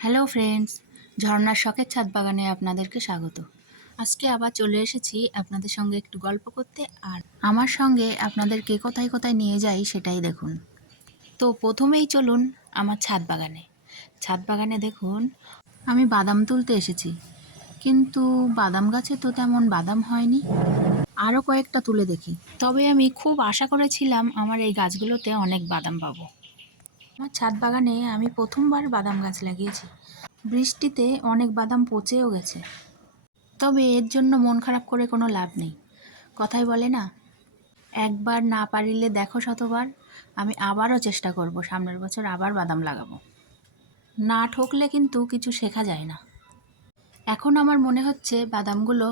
Hello friends, ঝর্ণার শখের ছাদ বাগানে আপনাদেরকে স্বাগত। আজকে আবার চলে এসেছি আপনাদের সঙ্গে একটু গল্প করতে, আর আমার সঙ্গে আপনাদেরকে কোথায় কোথায় নিয়ে যাই সেটাই দেখুন। তো প্রথমেই চলুন আমার ছাদ বাগানে। ছাদ বাগানে দেখুন, আমি বাদাম তুলতে এসেছি, কিন্তু বাদাম গাছে তো তেমন বাদাম হয়নি। আরও কয়েকটা তুলে দেখি। তবে আমি খুব আশা করেছিলাম আমার এই গাছগুলোতে অনেক বাদাম পাবো। আমার ছাদ বাগানে আমি প্রথমবার বাদাম গাছ লাগিয়েছি। বৃষ্টিতে অনেক বাদাম পচেও গেছে, তবে এর জন্য মন খারাপ করে কোনো লাভ নেই। কথাই বলে না, একবার না পারিলে দেখো শতবার। আমি আবারও চেষ্টা করব, সামনের বছর আবার বাদাম লাগাবো। না ঠকলে কিন্তু কিছু শেখা যায় না। এখন আমার মনে হচ্ছে বাদামগুলো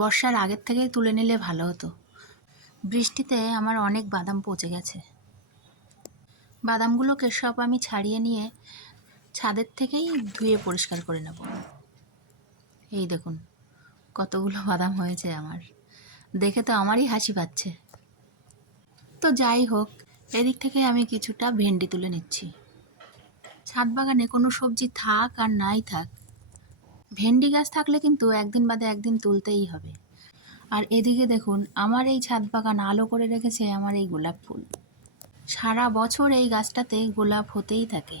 বর্ষার আগের থেকেই তুলে নিলে ভালো হতো। বৃষ্টিতে আমার অনেক বাদাম পচে গেছে। বাদামগুলোকে সব আমি ছাড়িয়ে নিয়ে ছাদের থেকেই ধুয়ে পরিষ্কার করে নেব। এই দেখুন কতগুলো বাদাম হয়েছে আমার, দেখে তো আমারই হাসি পাচ্ছে। তো যাই হোক, এদিক থেকে আমি কিছুটা ভেন্ডি তুলে নিচ্ছি। ছাদ বাগানে কোনো সবজি থাক আর নাই থাক, ভেন্ডি গাছ থাকলে কিন্তু একদিন বাদে একদিন তুলতেই হবে। আর এদিকে দেখুন, আমার এই ছাদ বাগান আলো করে রেখেছে আমার এই গোলাপ ফুল। সারা বছর এই গাছটাতে গোলাপ হতেই থাকে।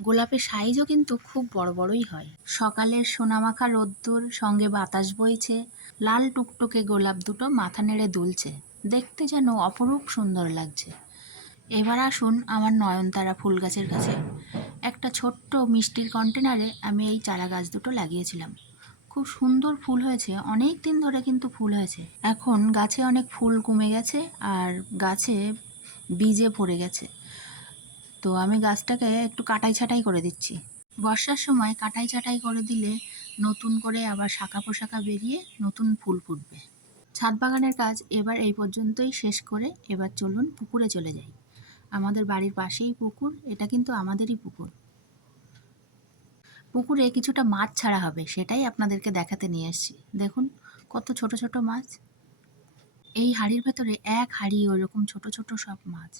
গোলাপের সাইজও কিন্তু খুব বড় বড়ই হয়। সকালের সোনামাখা রোদ্দুর, সঙ্গে বাতাস বইছে, লাল টুকটুকে গোলাপ দুটো মাথা নেড়ে দুলছে, দেখতে যেন অপরূপ সুন্দর লাগছে। এবার আসুন আমার নয়নতারা ফুল গাছের কাছে। একটা ছোট্ট মিষ্টির কন্টেনারে আমি এই চারা গাছ দুটো লাগিয়েছিলাম। খুব সুন্দর ফুল হয়েছে, অনেক দিন ধরে কিন্তু ফুল হয়েছে। এখন গাছে অনেক ফুল কমে গেছে আর গাছে বীজে ভরে গেছে। তো আমি গাছটাকে একটু কাটাই ছাঁটাই করে দিচ্ছি। বর্ষার সময় কাটাই ছাঁটাই করে দিলে নতুন করে আবার শাখা পোশাখা বেরিয়ে নতুন ফুল ফুটবে। ছাদ বাগানের কাজ এবার এই পর্যন্তই শেষ করে এবার চলুন পুকুরে চলে যাই। আমাদের বাড়ির পাশেই পুকুর, এটা কিন্তু আমাদেরই পুকুর। পুকুরে কিছুটা মাছ ছাড়া হবে, সেটাই আপনাদেরকে দেখাতে নিয়ে এসেছি। দেখুন কত ছোট ছোট মাছ। এই হাঁড়ির ভেতরে এক হাঁড়ি ওরকম ছোট ছোট সব মাছ।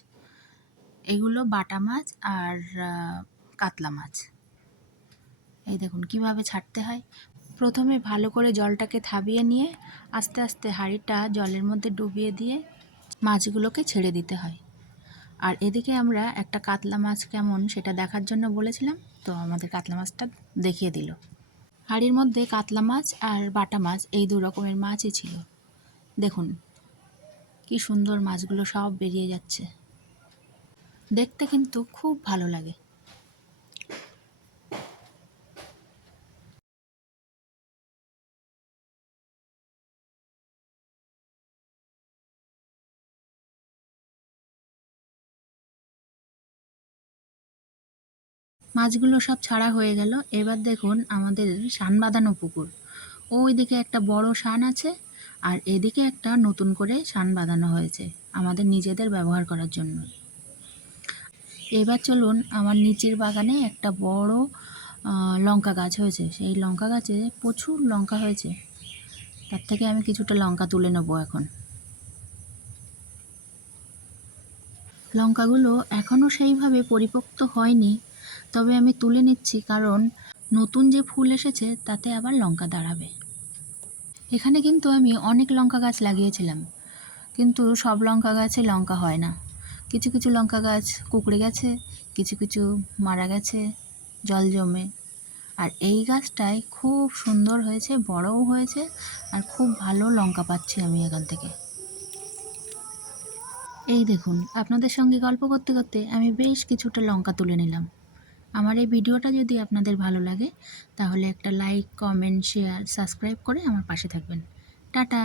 এগুলো বাটা মাছ আর কাতলা মাছ। এই দেখুন কিভাবে ছাড়তে হয়। প্রথমে ভালো করে জলটাকে থাবিয়ে নিয়ে আস্তে আস্তে হাঁড়িটা জলের মধ্যে ডুবিয়ে দিয়ে মাছগুলোকে ছেড়ে দিতে হয়। আর এদিকে আমরা একটা কাতলা মাছ কেমন সেটা দেখার জন্য বলেছিলাম, তো আমাদের কাতলা মাছটা দেখিয়ে দিল। হাঁড়ির মধ্যে কাতলা মাছ আর বাটা মাছ এই দু রকমের মাছই ছিল। দেখুন কি সুন্দর মাছগুলো সব বেরিয়ে যাচ্ছে, দেখতে কিন্তু খুব ভালো লাগে। মাছগুলো সব ছাড়া হয়ে গেল। এবার দেখুন আমাদের শান বাঁধানো পুকুর। ওই দিকে একটা বড় শান আছে, আর এদিকে একটা নতুন করে শান বাঁধানো হয়েছে আমাদের নিজেদের ব্যবহার করার জন্য। এবার চলুন আমার নিচের বাগানে একটা বড় লঙ্কা গাছ হয়েছে, সেই লঙ্কা গাছে প্রচুর লঙ্কা হয়েছে। তার থেকে আমি কিছুটা লঙ্কা তুলে নেব এখন। লঙ্কাগুলো এখনও সেইভাবে পরিপক্ত হয়নি, তবে আমি তুলে নিচ্ছি কারণ নতুন যে ফুল এসেছে তাতে আবার লঙ্কা দাঁড়াবে। এখানে কিন্তু আমি অনেক লঙ্কা গাছ লাগিয়েছিলাম, কিন্তু সব লঙ্কা গাছে লঙ্কা হয় না। কিছু কিছু লঙ্কা গাছ কুঁকড়ে গেছে, কিছু কিছু মারা গেছে জল জমে। আর এই গাছটায় খুব সুন্দর হয়েছে, বড়ও হয়েছে, আর খুব ভালো লঙ্কা পাচ্ছি আমি এখান থেকে। এই দেখুন, আপনাদের সঙ্গে গল্প করতে করতে আমি বেশ কিছুটা লঙ্কা তুলে নিলাম। আমার এই ভিডিওটা যদি আপনাদের ভালো লাগে তাহলে একটা লাইক, কমেন্ট, শেয়ার, সাবস্ক্রাইব করে আমার পাশে থাকবেন। টাটা।